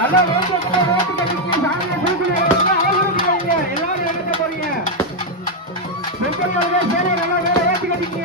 நல்லா road road கட்டிச்சு சாமியை கூப்பிடுங்க அவசரப்படுங்க எல்லாரும் எடுக்க போறீங்க பெண்கள் நல்லா வேலை ஏற்றி கட்டிங்க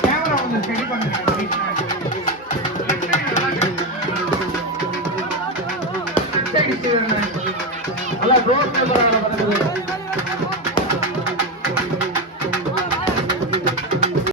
கேமரா வந்து ரெடி பண்ணுங்க